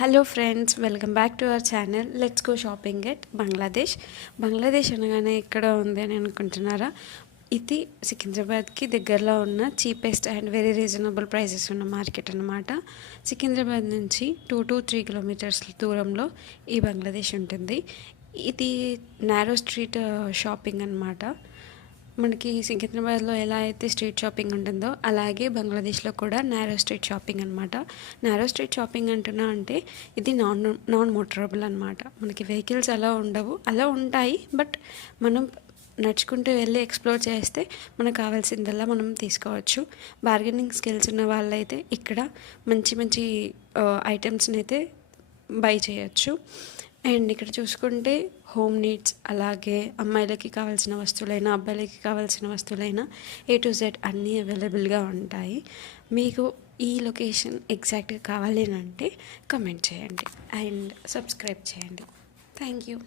Hello friends, welcome back to our channel. Let's go shopping at Bangladesh. Bangladesh అనగానే ఎక్కడ ఉంది అని అనుకుంటున్నారా? ఇది సికింద్రాబాద్కి దగ్గరలో ఉన్న cheapest and very reasonable prices ఉన్న మార్కెట్ అన్నమాట. సికింద్రాబాద్ నుంచి 2 to 3 కిలోమీటర్స్ దూరంలో ఈ బంగ్లాదేశ్ ఉంటుంది. ఇది నారో స్ట్రీట్ షాపింగ్ అన్నమాట. మనకి సికింద్రాబాద్లో ఎలా అయితే స్ట్రీట్ షాపింగ్ ఉంటుందో అలాగే బంగ్లాదేశ్లో కూడా నారో స్ట్రీట్ షాపింగ్ అనమాట. నారో స్ట్రీట్ షాపింగ్ అంటున్నా అంటే ఇది నాన్ మోటరబుల్ అనమాట. మనకి వెహికల్స్ అలా ఉండవు, అలా ఉంటాయి, బట్ మనం నడుచుకుంటూ వెళ్ళి ఎక్స్ప్లోర్ చేస్తే మనకు కావాల్సిందల్లా మనం తీసుకోవచ్చు. బార్గెనింగ్ స్కిల్స్ ఉన్న వాళ్ళైతే ఇక్కడ మంచి మంచి ఐటమ్స్ని అయితే బై చేయొచ్చు. అండ్ ఇక్కడ చూసుకుంటే హోమ్ నీడ్స్, అలాగే అమ్మాయిలకి కావాల్సిన వస్తువులైనా అబ్బాయిలకి కావాల్సిన వస్తువులైనా A to Z అన్నీ అవైలబుల్గా ఉంటాయి. మీకు ఈ లొకేషన్ ఎగ్జాక్ట్గా కావాలి అంటే కమెంట్ చేయండి అండ్ సబ్స్క్రైబ్ చేయండి. Thank you.